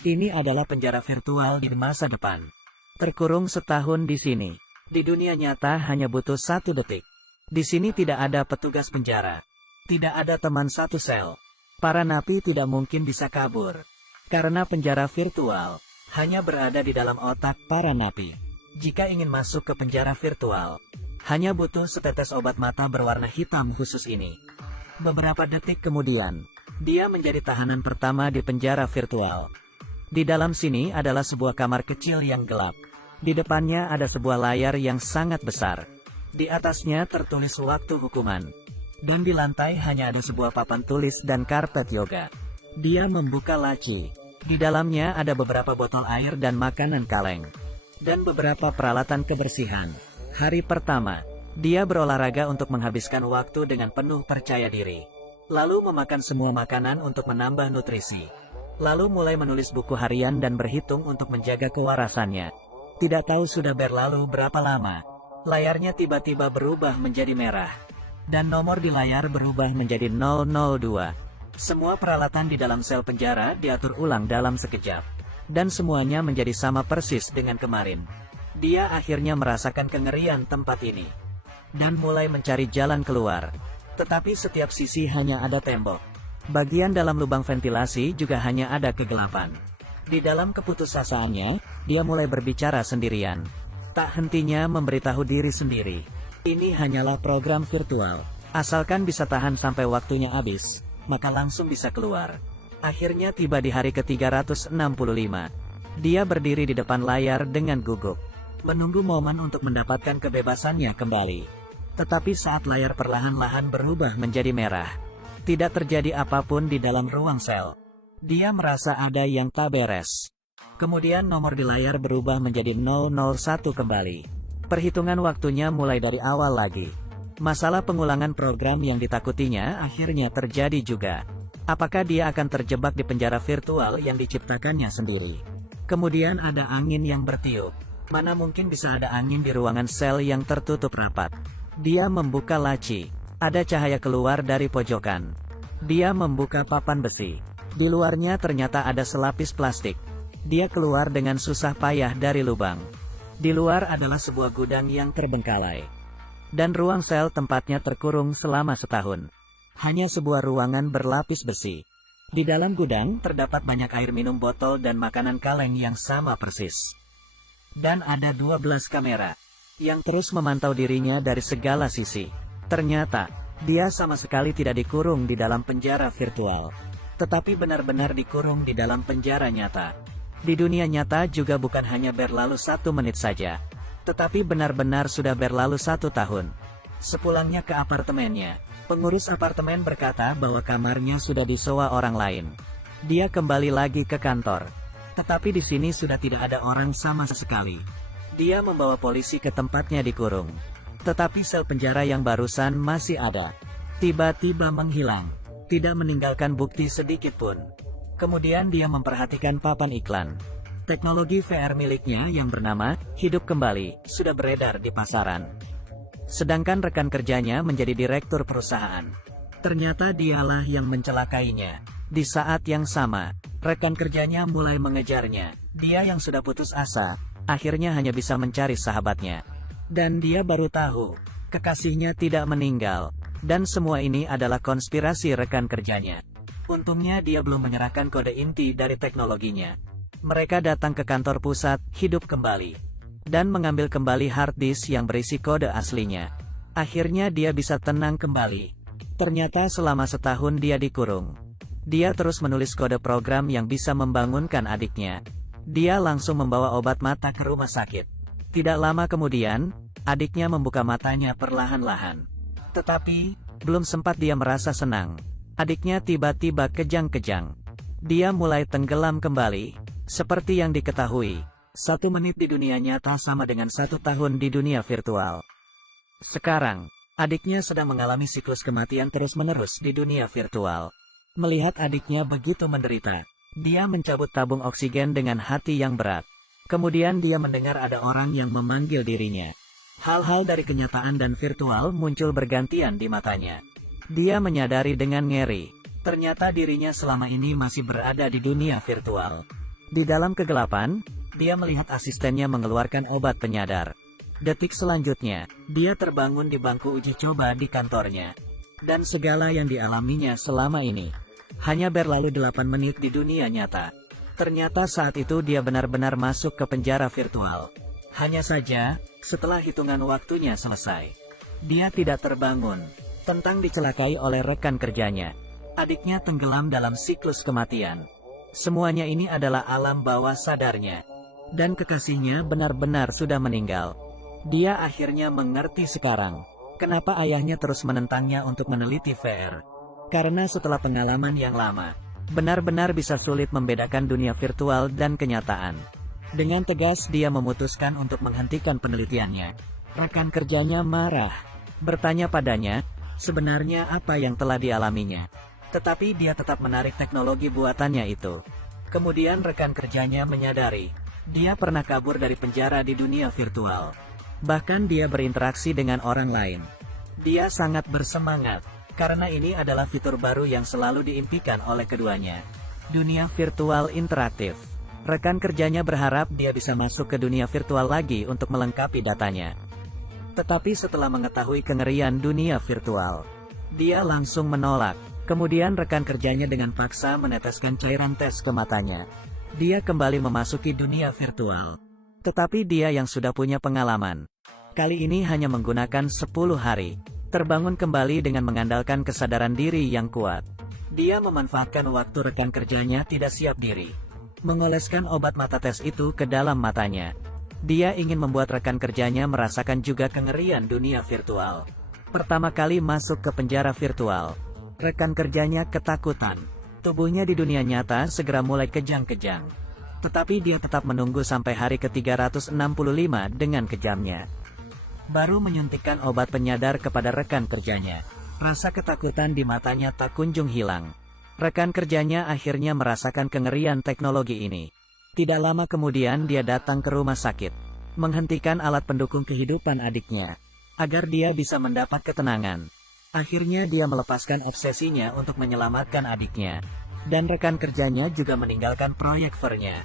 Ini adalah penjara virtual di masa depan. Terkurung setahun di sini. Di dunia nyata hanya butuh 1 detik. Di sini tidak ada petugas penjara. Tidak ada teman satu sel. Para napi tidak mungkin bisa kabur. Karena penjara virtual hanya berada di dalam otak para napi. Jika ingin masuk ke penjara virtual, hanya butuh setetes obat mata berwarna hitam khusus ini. Beberapa detik kemudian, dia menjadi tahanan pertama di penjara virtual. Di dalam sini adalah sebuah kamar kecil yang gelap. Di depannya ada sebuah layar yang sangat besar. Di atasnya tertulis waktu hukuman. Dan di lantai hanya ada sebuah papan tulis dan karpet yoga. Dia membuka laci. Di dalamnya ada beberapa botol air dan makanan kaleng. Dan beberapa peralatan kebersihan. Hari pertama, dia berolahraga untuk menghabiskan waktu dengan penuh percaya diri. Lalu memakan semua makanan untuk menambah nutrisi. Lalu mulai menulis buku harian dan berhitung untuk menjaga kewarasannya. Tidak tahu sudah berlalu berapa lama. Layarnya tiba-tiba berubah menjadi merah. Dan nomor di layar berubah menjadi 002. Semua peralatan di dalam sel penjara diatur ulang dalam sekejap. Dan semuanya menjadi sama persis dengan kemarin. Dia akhirnya merasakan kengerian tempat ini. Dan mulai mencari jalan keluar. Tetapi setiap sisi hanya ada tembok. Bagian dalam lubang ventilasi juga hanya ada kegelapan. Di dalam keputusasaannya, dia mulai berbicara sendirian. Tak hentinya memberitahu diri sendiri. Ini hanyalah program virtual. Asalkan bisa tahan sampai waktunya habis, maka langsung bisa keluar. Akhirnya tiba di hari ke-365. Dia berdiri di depan layar dengan gugup. Menunggu momen untuk mendapatkan kebebasannya kembali. Tetapi saat layar perlahan-lahan berubah menjadi merah, tidak terjadi apapun di dalam ruang sel. Dia merasa ada yang tak beres. Kemudian nomor di layar berubah menjadi 001 kembali. Perhitungan waktunya mulai dari awal lagi. Masalah pengulangan program yang ditakutinya akhirnya terjadi juga. Apakah dia akan terjebak di penjara virtual yang diciptakannya sendiri? Kemudian ada angin yang bertiup. Mana mungkin bisa ada angin di ruangan sel yang tertutup rapat. Dia membuka laci. Ada cahaya keluar dari pojokan. Dia membuka papan besi. Di luarnya ternyata ada selapis plastik. Dia keluar dengan susah payah dari lubang. Di luar adalah sebuah gudang yang terbengkalai. Dan ruang sel tempatnya terkurung selama setahun. Hanya sebuah ruangan berlapis besi. Di dalam gudang terdapat banyak air minum botol dan makanan kaleng yang sama persis. Dan ada 12 kamera yang terus memantau dirinya dari segala sisi. Ternyata, dia sama sekali tidak dikurung di dalam penjara virtual. Tetapi benar-benar dikurung di dalam penjara nyata. Di dunia nyata juga bukan hanya berlalu 1 menit saja, tetapi benar-benar sudah berlalu 1 tahun. Sepulangnya ke apartemennya, pengurus apartemen berkata bahwa kamarnya sudah disewa orang lain. Dia kembali lagi ke kantor, tetapi di sini sudah tidak ada orang sama sekali. Dia membawa polisi ke tempatnya dikurung, tetapi sel penjara yang barusan masih ada. Tiba-tiba menghilang, tidak meninggalkan bukti sedikit pun. Kemudian dia memperhatikan papan iklan. Teknologi VR miliknya yang bernama Hidup Kembali sudah beredar di pasaran. Sedangkan rekan kerjanya menjadi direktur perusahaan. Ternyata dialah yang mencelakainya. Di saat yang sama, rekan kerjanya mulai mengejarnya. Dia yang sudah putus asa, akhirnya hanya bisa mencari sahabatnya. Dan dia baru tahu, kekasihnya tidak meninggal. Dan semua ini adalah konspirasi rekan kerjanya. Untungnya dia belum menyerahkan kode inti dari teknologinya. Mereka datang ke kantor pusat Hidup Kembali dan mengambil kembali hard disk yang berisi kode aslinya. Akhirnya dia bisa tenang kembali. Ternyata selama setahun dia dikurung. Dia terus menulis kode program yang bisa membangunkan adiknya. Dia langsung membawa obat mata ke rumah sakit. Tidak lama kemudian, adiknya membuka matanya perlahan-lahan. Tetapi, belum sempat dia merasa senang. Adiknya tiba-tiba kejang-kejang. Dia mulai tenggelam kembali. Seperti yang diketahui, 1 menit di dunia nyata sama dengan 1 tahun di dunia virtual. Sekarang, adiknya sedang mengalami siklus kematian terus-menerus di dunia virtual. Melihat adiknya begitu menderita, dia mencabut tabung oksigen dengan hati yang berat. Kemudian dia mendengar ada orang yang memanggil dirinya. Hal-hal dari kenyataan dan virtual muncul bergantian di matanya. Dia menyadari dengan ngeri, ternyata dirinya selama ini masih berada di dunia virtual. Di dalam kegelapan, dia melihat asistennya mengeluarkan obat penyadar. Detik selanjutnya, dia terbangun di bangku uji coba di kantornya. Dan segala yang dialaminya selama ini hanya berlalu 8 menit di dunia nyata. Ternyata saat itu dia benar-benar masuk ke penjara virtual. Hanya saja, setelah hitungan waktunya selesai, dia tidak terbangun. Tentang dicelakai oleh rekan kerjanya. Adiknya tenggelam dalam siklus kematian. Semuanya ini adalah alam bawah sadarnya. Dan kekasihnya benar-benar sudah meninggal. Dia akhirnya mengerti sekarang kenapa ayahnya terus menentangnya untuk meneliti VR. Karena setelah pengalaman yang lama, benar-benar bisa sulit membedakan dunia virtual dan kenyataan. Dengan tegas dia memutuskan untuk menghentikan penelitiannya. Rekan kerjanya marah, bertanya padanya, sebenarnya apa yang telah dialaminya. Tetapi dia tetap menarik teknologi buatannya itu. Kemudian rekan kerjanya menyadari, dia pernah kabur dari penjara di dunia virtual. Bahkan dia berinteraksi dengan orang lain. Dia sangat bersemangat, karena ini adalah fitur baru yang selalu diimpikan oleh keduanya. Dunia virtual interaktif. Rekan kerjanya berharap dia bisa masuk ke dunia virtual lagi untuk melengkapi datanya. Tetapi setelah mengetahui kengerian dunia virtual, dia langsung menolak. Kemudian rekan kerjanya dengan paksa meneteskan cairan tes ke matanya. Dia kembali memasuki dunia virtual. Tetapi dia yang sudah punya pengalaman, kali ini hanya menggunakan 10 hari, terbangun kembali dengan mengandalkan kesadaran diri yang kuat. Dia memanfaatkan waktu rekan kerjanya tidak siap diri, mengoleskan obat mata tes itu ke dalam matanya. Dia ingin membuat rekan kerjanya merasakan juga kengerian dunia virtual. Pertama kali masuk ke penjara virtual, rekan kerjanya ketakutan. Tubuhnya di dunia nyata segera mulai kejang-kejang. Tetapi dia tetap menunggu sampai hari ke-365 dengan kejamnya. Baru menyuntikkan obat penyadar kepada rekan kerjanya. Rasa ketakutan di matanya tak kunjung hilang. Rekan kerjanya akhirnya merasakan kengerian teknologi ini. Tidak lama kemudian dia datang ke rumah sakit, menghentikan alat pendukung kehidupan adiknya, agar dia bisa mendapat ketenangan. Akhirnya dia melepaskan obsesinya untuk menyelamatkan adiknya. Dan rekan kerjanya juga meninggalkan proyek VR-nya.